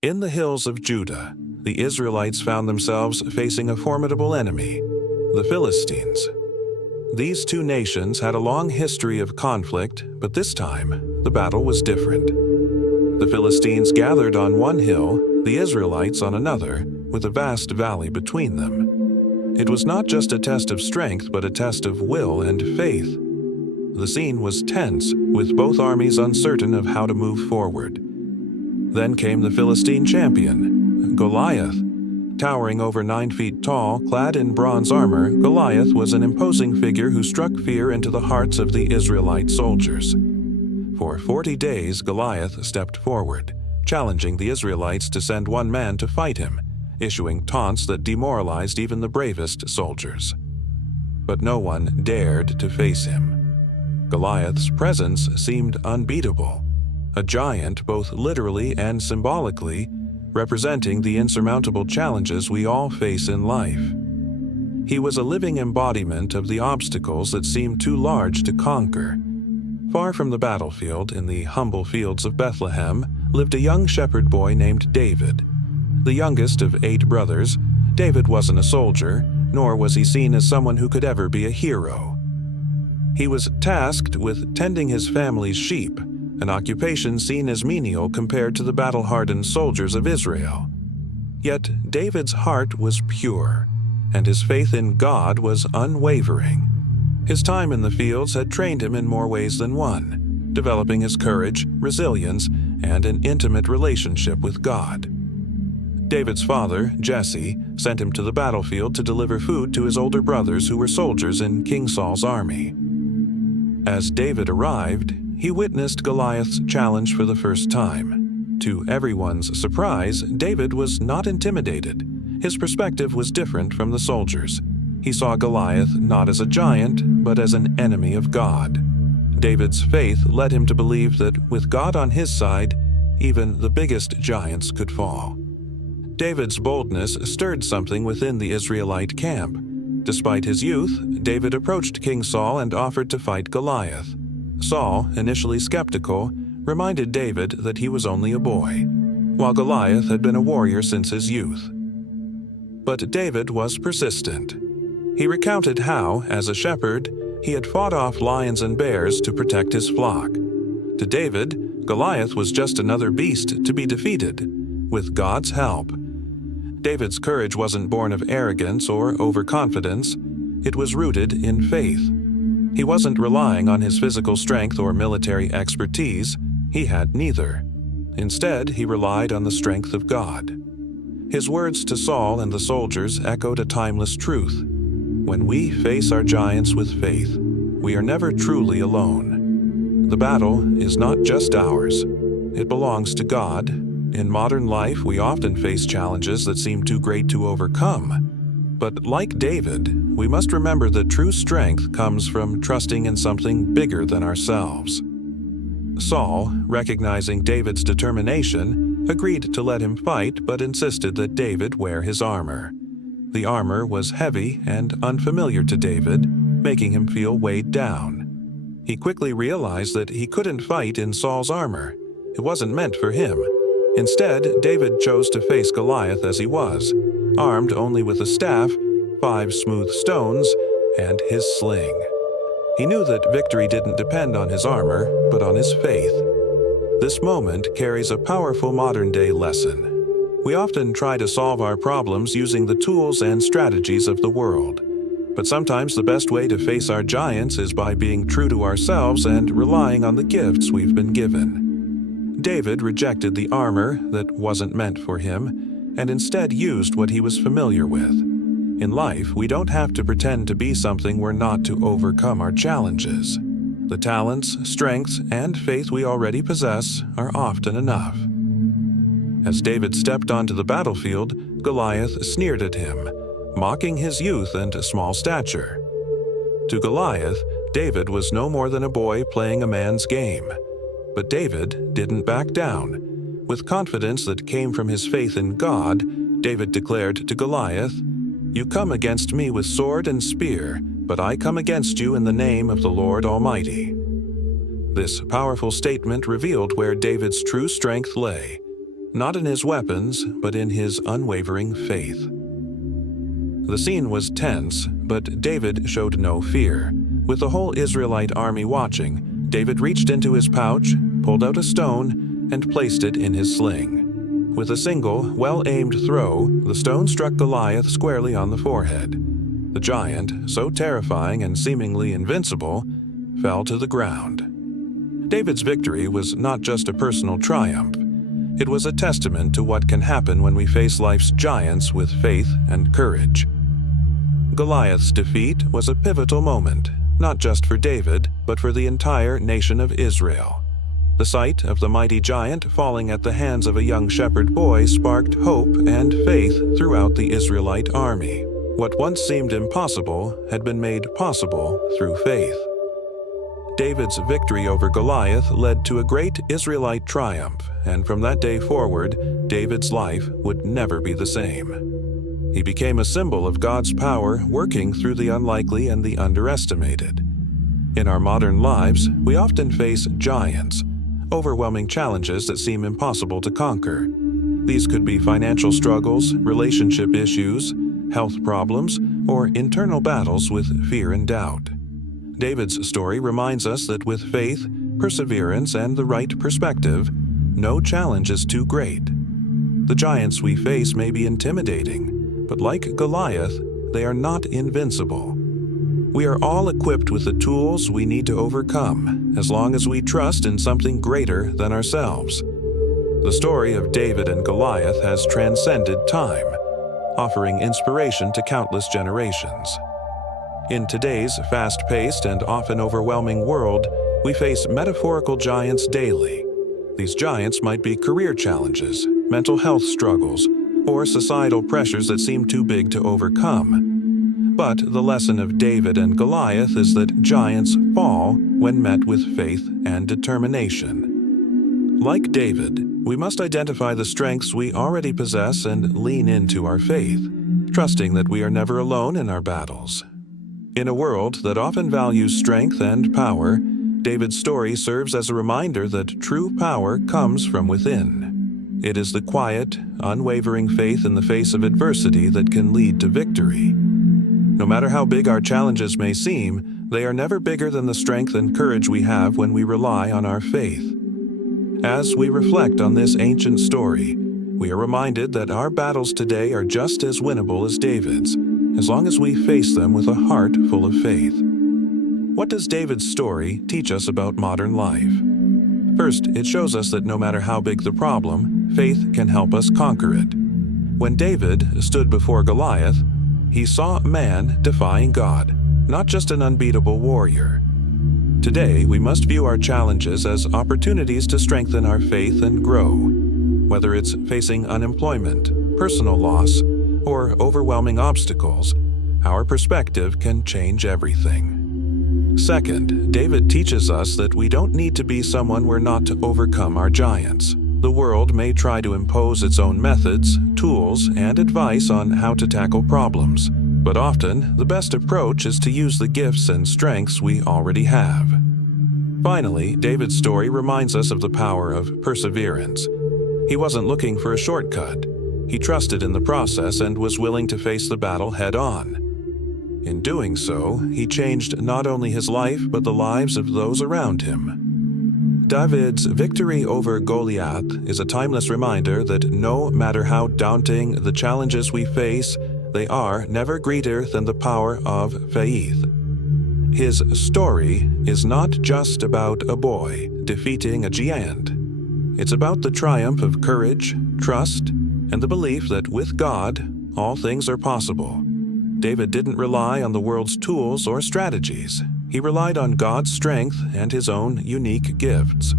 In the hills of Judah, the Israelites found themselves facing a formidable enemy, the Philistines. These two nations had a long history of conflict, but this time, the battle was different. The Philistines gathered on one hill, the Israelites on another, with a vast valley between them. It was not just a test of strength, but a test of will and faith. The scene was tense, with both armies uncertain of how to move forward. Then came the Philistine champion, Goliath. Towering over 9 feet tall, clad in bronze armor, Goliath was an imposing figure who struck fear into the hearts of the Israelite soldiers. For 40 days, Goliath stepped forward, challenging the Israelites to send one man to fight him, issuing taunts that demoralized even the bravest soldiers. But no one dared to face him. Goliath's presence seemed unbeatable, a giant both literally and symbolically, representing the insurmountable challenges we all face in life. He was a living embodiment of the obstacles that seemed too large to conquer. Far from the battlefield, in the humble fields of Bethlehem, lived a young shepherd boy named David. The youngest of 8 brothers, David wasn't a soldier, nor was he seen as someone who could ever be a hero. He was tasked with tending his family's sheep, an occupation seen as menial compared to the battle-hardened soldiers of Israel. Yet David's heart was pure, and his faith in God was unwavering. His time in the fields had trained him in more ways than one, developing his courage, resilience, and an intimate relationship with God. David's father, Jesse, sent him to the battlefield to deliver food to his older brothers who were soldiers in King Saul's army. As David arrived, he witnessed Goliath's challenge for the first time. To everyone's surprise, David was not intimidated. His perspective was different from the soldiers. He saw Goliath not as a giant, but as an enemy of God. David's faith led him to believe that with God on his side, even the biggest giants could fall. David's boldness stirred something within the Israelite camp. Despite his youth, David approached King Saul and offered to fight Goliath. Saul, initially skeptical, reminded David that he was only a boy, while Goliath had been a warrior since his youth. But David was persistent. He recounted how, as a shepherd, he had fought off lions and bears to protect his flock. To David, Goliath was just another beast to be defeated, with God's help. David's courage wasn't born of arrogance or overconfidence. It was rooted in faith. He wasn't relying on his physical strength or military expertise. He had neither. Instead, he relied on the strength of God. His words to Saul and the soldiers echoed a timeless truth. When we face our giants with faith, we are never truly alone. The battle is not just ours. It belongs to God. In modern life, we often face challenges that seem too great to overcome. But like David, we must remember that true strength comes from trusting in something bigger than ourselves. Saul, recognizing David's determination, agreed to let him fight but insisted that David wear his armor. The armor was heavy and unfamiliar to David, making him feel weighed down. He quickly realized that he couldn't fight in Saul's armor. It wasn't meant for him. Instead, David chose to face Goliath as he was, armed only with a staff, 5 smooth stones, and his sling. He knew that victory didn't depend on his armor, but on his faith. This moment carries a powerful modern-day lesson. We often try to solve our problems using the tools and strategies of the world. But sometimes the best way to face our giants is by being true to ourselves and relying on the gifts we've been given. David rejected the armor that wasn't meant for him and instead used what he was familiar with. In life, we don't have to pretend to be something we're not to overcome our challenges. The talents, strengths, and faith we already possess are often enough. As David stepped onto the battlefield, Goliath sneered at him, mocking his youth and small stature. To Goliath, David was no more than a boy playing a man's game. But David didn't back down. With confidence that came from his faith in God, David declared to Goliath, "You come against me with sword and spear, but I come against you in the name of the Lord Almighty." This powerful statement revealed where David's true strength lay. not in his weapons, but in his unwavering faith. The scene was tense, but David showed no fear. With the whole Israelite army watching, David reached into his pouch, pulled out a stone, and placed it in his sling. With a single, well-aimed throw, the stone struck Goliath squarely on the forehead. The giant, so terrifying and seemingly invincible, fell to the ground. David's victory was not just a personal triumph. It was a testament to what can happen when we face life's giants with faith and courage. Goliath's defeat was a pivotal moment, not just for David, but for the entire nation of Israel. The sight of the mighty giant falling at the hands of a young shepherd boy sparked hope and faith throughout the Israelite army. What once seemed impossible had been made possible through faith. David's victory over Goliath led to a great Israelite triumph, and from that day forward, David's life would never be the same. He became a symbol of God's power working through the unlikely and the underestimated. In our modern lives, we often face giants, overwhelming challenges that seem impossible to conquer. These could be financial struggles, relationship issues, health problems, or internal battles with fear and doubt. David's story reminds us that with faith, perseverance, and the right perspective, no challenge is too great. The giants we face may be intimidating, but like Goliath, they are not invincible. We are all equipped with the tools we need to overcome, as long as we trust in something greater than ourselves. The story of David and Goliath has transcended time, offering inspiration to countless generations. In today's fast-paced and often overwhelming world, we face metaphorical giants daily. These giants might be career challenges, mental health struggles, or societal pressures that seem too big to overcome. But the lesson of David and Goliath is that giants fall when met with faith and determination. Like David, we must identify the strengths we already possess and lean into our faith, trusting that we are never alone in our battles. In a world that often values strength and power, David's story serves as a reminder that true power comes from within. It is the quiet, unwavering faith in the face of adversity that can lead to victory. No matter how big our challenges may seem, they are never bigger than the strength and courage we have when we rely on our faith. As we reflect on this ancient story, we are reminded that our battles today are just as winnable as David's, as long as we face them with a heart full of faith. What does David's story teach us about modern life? First, it shows us that no matter how big the problem, faith can help us conquer it. When David stood before Goliath, he saw a man defying God, not just an unbeatable warrior. Today, we must view our challenges as opportunities to strengthen our faith and grow. Whether it's facing unemployment, personal loss, or overwhelming obstacles, our perspective can change everything. Second, David teaches us that we don't need to be someone we're not to overcome our giants. The world may try to impose its own methods, tools, and advice on how to tackle problems, but often the best approach is to use the gifts and strengths we already have. Finally, David's story reminds us of the power of perseverance. He wasn't looking for a shortcut. He trusted in the process and was willing to face the battle head-on. In doing so, he changed not only his life but the lives of those around him. David's victory over Goliath is a timeless reminder that no matter how daunting the challenges we face, they are never greater than the power of faith. His story is not just about a boy defeating a giant. It's about the triumph of courage, trust, and the belief that with God, all things are possible. David didn't rely on the world's tools or strategies. He relied on God's strength and his own unique gifts.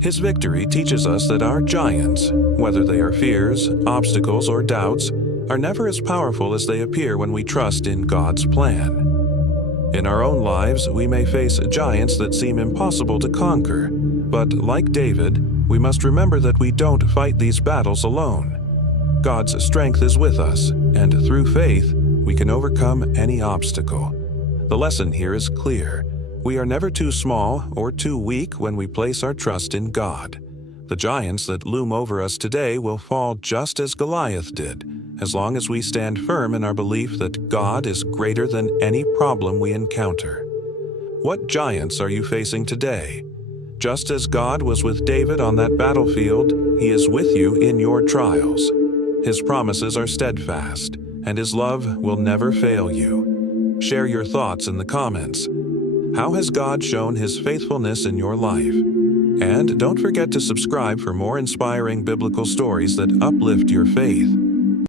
His victory teaches us that our giants, whether they are fears, obstacles, or doubts, are never as powerful as they appear when we trust in God's plan. In our own lives, we may face giants that seem impossible to conquer, but like David, we must remember that we don't fight these battles alone. God's strength is with us, and through faith, we can overcome any obstacle. The lesson here is clear. We are never too small or too weak when we place our trust in God. The giants that loom over us today will fall just as Goliath did, as long as we stand firm in our belief that God is greater than any problem we encounter. What giants are you facing today? Just as God was with David on that battlefield, He is with you in your trials. His promises are steadfast, and His love will never fail you. Share your thoughts in the comments. How has God shown His faithfulness in your life? And don't forget to subscribe for more inspiring biblical stories that uplift your faith.